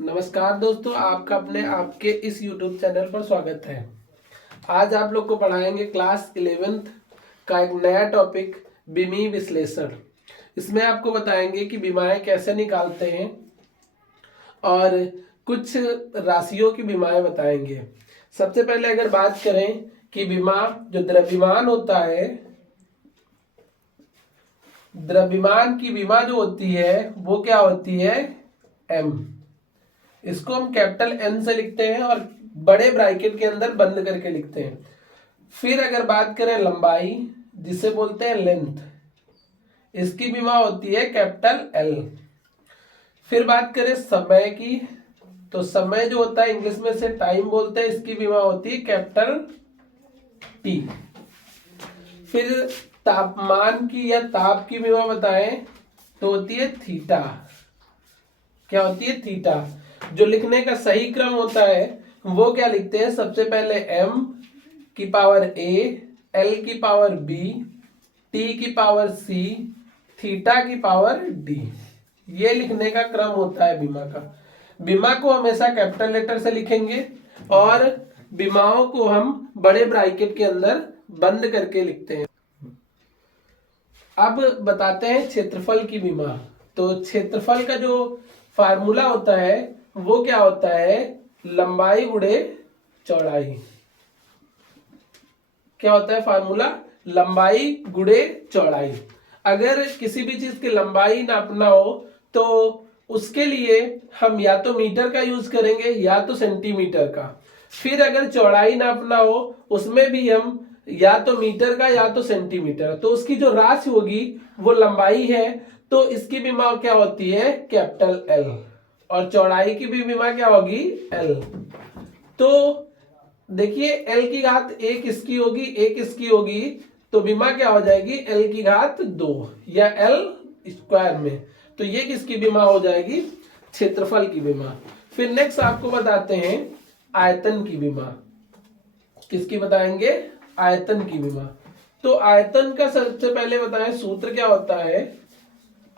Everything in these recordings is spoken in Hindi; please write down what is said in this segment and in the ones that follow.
नमस्कार दोस्तों, आपका अपने आपके इस YouTube चैनल पर स्वागत है। आज आप लोग को पढ़ाएंगे क्लास 11th का एक नया टॉपिक विमीय विश्लेषण। इसमें आपको बताएंगे कि विमाएं कैसे निकालते हैं और कुछ राशियों की विमाएं बताएंगे। सबसे पहले अगर बात करें कि विमा जो द्रव्यमान होता है, द्रव्यमान की विमा जो होती है वो क्या होती है, m। इसको हम कैपिटल N से लिखते हैं और बड़े ब्रैकेट के अंदर बंद करके लिखते हैं। फिर अगर बात करें लंबाई, जिसे बोलते हैं लेंथ, इसकी विमा होती है कैपिटल L। फिर बात करें समय की, तो समय जो होता है इंग्लिश में से टाइम बोलते हैं, इसकी विमा होती है कैपिटल T। फिर तापमान की या ताप की विमा बताएं तो होती है थीटा। क्या होती है, थीटा। जो लिखने का सही क्रम होता है वो क्या लिखते हैं, सबसे पहले m की पावर a, l की पावर b, t की पावर c, थीटा की पावर d। ये लिखने का क्रम होता है विमा का। विमा को हमेशा कैपिटल लेटर से लिखेंगे और विमाओं को हम बड़े ब्रैकेट के अंदर बंद करके लिखते हैं। अब बताते हैं क्षेत्रफल की विमा। तो क्षेत्रफल का जो फार्मूला होता है वो क्या होता है, लंबाई गुणे चौड़ाई। क्या होता है फार्मूला, लंबाई गुणे चौड़ाई। अगर किसी भी चीज की लंबाई नापना हो तो उसके लिए हम या तो मीटर का यूज करेंगे या तो सेंटीमीटर का। फिर अगर चौड़ाई नापना हो उसमें भी हम या तो मीटर का या तो सेंटीमीटर। तो उसकी जो राशि होगी वो लंबाई है, तो इसकी विमा क्या होती है, कैपिटल L। और चौड़ाई की भी विमा क्या होगी, L। तो देखिए L की घात एक इसकी होगी, एक इसकी होगी, तो विमा क्या हो जाएगी, L की घात 2 या L स्क्वायर में। तो ये किसकी विमा हो जाएगी, क्षेत्रफल की विमा। फिर नेक्स्ट आपको बताते हैं आयतन की विमा। किसकी बताएंगे, आयतन की विमा। तो आयतन का सबसे पहले बताएं सूत्र क्या होता है,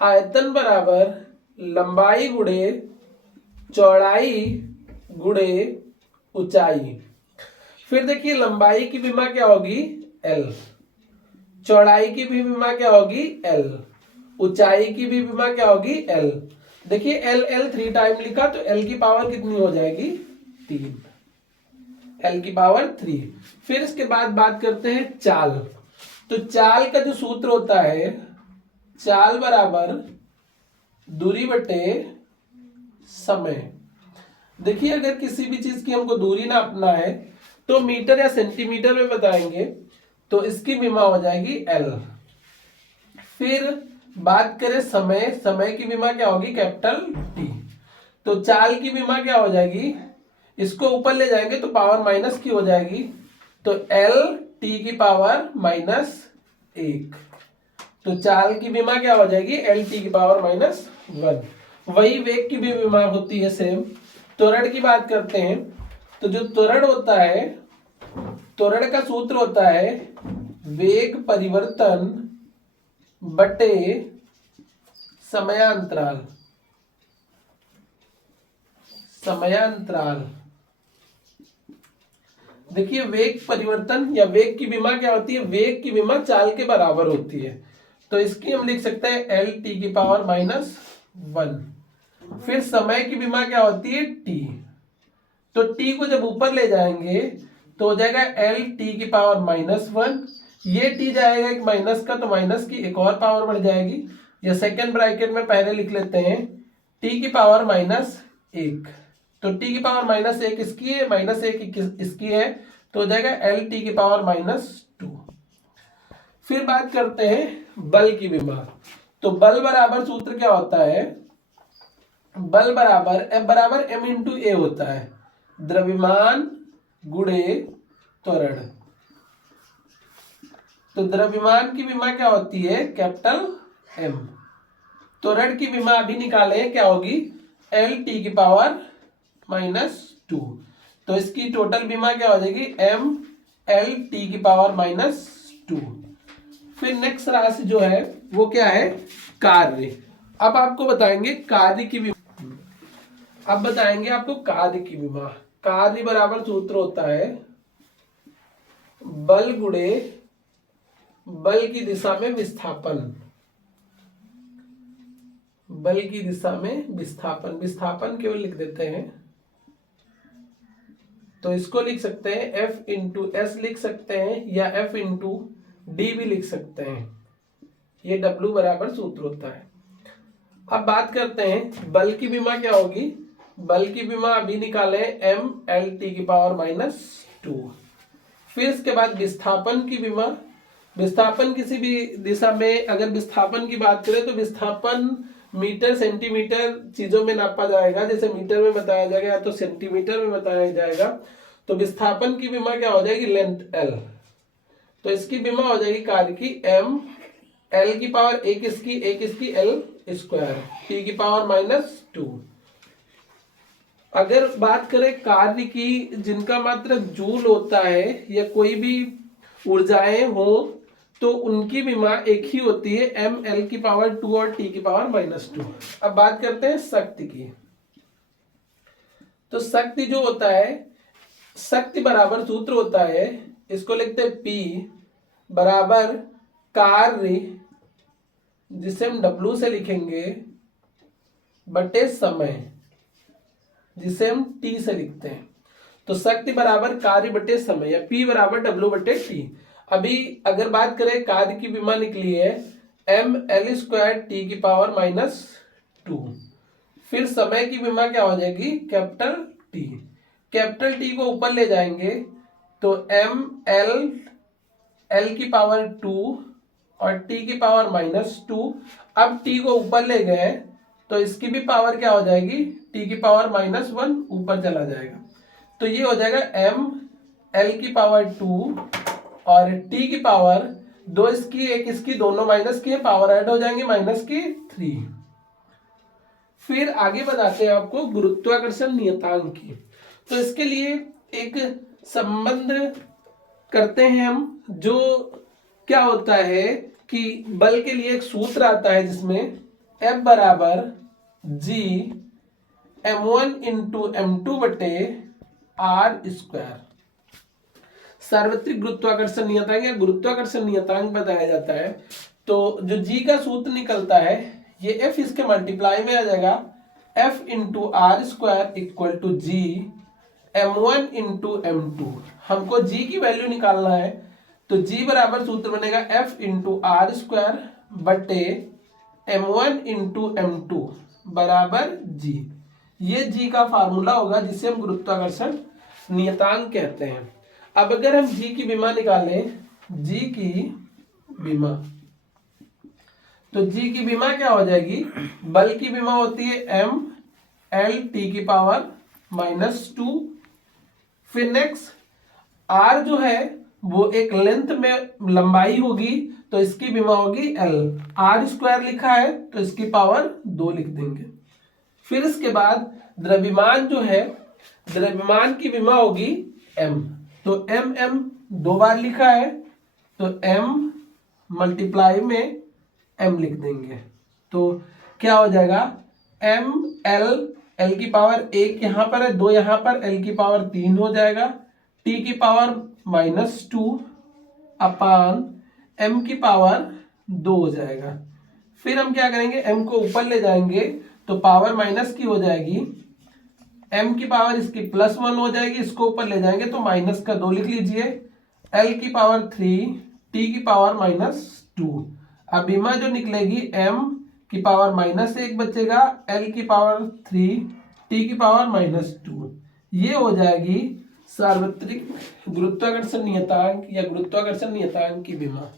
आयतन बराबर लंबाई गुणे चौड़ाई गुणे ऊंचाई। फिर देखिए लंबाई की विमा क्या होगी, L, चौड़ाई की भी विमा क्या होगी, L, ऊंचाई की भी विमा क्या होगी, L। देखिए L L 3 टाइम लिखा तो L की पावर कितनी हो जाएगी, 3, L की पावर 3। फिर इसके बाद बात करते हैं चाल। तो चाल का जो सूत्र होता है, चाल बराबर दूरी बटे समय। देखिए अगर किसी भी चीज की हमको दूरी नापना है तो मीटर या सेंटीमीटर में बताएंगे, तो इसकी विमा हो जाएगी L। फिर बात करें समय, समय की विमा क्या होगी, कैपिटल T। तो चाल की विमा क्या हो जाएगी, इसको ऊपर ले जाएंगे तो पावर माइनस की हो जाएगी, तो L T की पावर -1। तो चाल की विमा क्या हो जाएगी, L T की पावर -1। वही वेग की भी विमा होती है सेम। त्वरण की बात करते हैं, तो जो त्वरण होता है, त्वरण का सूत्र होता है वेग परिवर्तन बटे समयांतराल। समयांतराल। देखिए वेग परिवर्तन या वेग की विमा क्या होती है, वेग की विमा चाल के बराबर होती है, तो इसकी हम लिख सकते हैं L T की पावर -1। फिर समय की विमा क्या होती है, T। तो T को जब ऊपर ले जाएंगे तो हो जाएगा L T की पावर -1। ये T जाएगा एक माइनस का, तो माइनस की एक और पावर बढ़ जाएगी, या सेकेंड ब्रैकेट में पहले लिख लेते हैं T की पावर -1। तो T की पावर -1 इसकी है, -1 इसकी है, तो हो जाएगा L T की पावर -2। फिर बात करते हैं बल की विमा। तो बल बराबर सूत्र क्या होता है, बल बराबर F बराबर m इंटू ए होता है, द्रव्यमान गुणे त्वरण। तो द्रव्यमान की विमा क्या होती है, कैपिटल M। त्वरण की विमा अभी निकाले, क्या होगी, L T की पावर -2। तो इसकी टोटल विमा क्या हो जाएगी, M L T की पावर -2। फिर नेक्स्ट राशि जो है वो क्या है, कार्य। अब आपको बताएंगे कार्य की विमा। अब बताएंगे आपको कार्य की विमा। कार्य बराबर सूत्र होता है बल गुणे बल की दिशा में विस्थापन। बल की दिशा में विस्थापन, विस्थापन केवल लिख देते हैं, तो इसको लिख सकते हैं F इंटू एस लिख सकते हैं, या F इंटू डी भी लिख सकते हैं। ये W बराबर सूत्र होता है। अब बात करते हैं बल की विमा क्या होगी। बल की विमा अभी निकाले m(L)(T)⁻²। फिर इसके बाद विस्थापन की विमा। विस्थापन किसी भी दिशा में, अगर विस्थापन की बात करें तो विस्थापन मीटर सेंटीमीटर चीजों में नापा जाएगा, जैसे मीटर में बताया जाएगा या तो सेंटीमीटर में बताया जाएगा। तो विस्थापन की विमा क्या हो जाएगी, लेंथ L। तो इसकी विमा हो जाएगी कार्य की m(L)(1) एक L² (T)⁻²। अगर बात करें कार्य की जिनका मात्रक जूल होता है या कोई भी ऊर्जाएं हो, तो उनकी विमा एक ही होती है mL² और T⁻²। अब बात करते हैं शक्ति की। तो शक्ति जो होता है, शक्ति बराबर सूत्र होता है, इसको लिखते हैं P बराबर कार्य, जिसे हम W से लिखेंगे, बटे समय, जिसे हम T से लिखते हैं। तो शक्ति बराबर कार्य बटे समय, या P बराबर W बटे T। अभी अगर बात करें कार्य की विमा निकली है mL² T⁻²। फिर समय की विमा क्या हो जाएगी, कैपिटल T। कैपिटल T को ऊपर ले जाएंगे तो mL(L)(2) और T⁻²। अब T को ऊपर ले गए तो इसकी भी पावर क्या हो जाएगी, T⁻⁻1 ऊपर चला जाएगा। तो ये हो जाएगा mL(2) और T⁻2, इसकी एक इसकी, दोनों माइनस की है, पावर ऐड हो जाएंगे -3। फिर आगे बताते हैं आपको गुरुत्वाकर्षण नियतांक की। तो इसके लिए एक संबंध करते हैं हम, जो क्या होता है कि बल के लिए एक सूत्र आता है जिसमें F बराबर G m1 इंटू m2 बटे r²। सार्वत्रिक गुरुत्वाकर्षण नियतांक या गुरुत्वाकर्षण नियतांक बताया जाता है। तो जो G का सूत्र निकलता है, ये F इसके मल्टीप्लाई में आ जाएगा, F into r² equal to G m1 into m2। हमको G की वैल्यू निकालना है, तो G बराबर सूत्र बनेगा F इंटू r² बटे m1 इंटू m2 बराबर G। ये G का फार्मूला होगा जिसे हम गुरुत्वाकर्षण नियतांक कहते हैं। अब अगर हम G की विमा निकालें, G की विमा, तो G की विमा क्या हो जाएगी, बल की विमा होती है mL(T⁻²). फिर नेक्स्ट R जो है वो एक लेंथ में लंबाई होगी, तो इसकी विमा होगी L। r² लिखा है तो इसकी पावर 2 लिख देंगे। फिर इसके बाद द्रव्यमान जो है, द्रव्यमान की विमा होगी M। तो m 2 बार लिखा है, तो m मल्टीप्लाई में m लिख देंगे। तो क्या हो जाएगा, mL(L)(1) यहाँ पर है, 2 यहाँ पर, L(3) हो जाएगा, T⁻2 अपान m⁻2 हो जाएगा। फिर हम क्या करेंगे, m को ऊपर ले जाएंगे तो पावर माइनस की हो जाएगी, m⁻, इसकी +1 हो जाएगी, इसको ऊपर ले जाएंगे तो -2 लिख लीजिए, L3 T⁻²। अब विमा जो निकलेगी m⁻1 बचेगा, L3 T⁻²। ये हो जाएगी सार्वत्रिक गुरुत्वाकर्षण नियतांक या गुरुत्वाकर्षण नियतांक की विमा।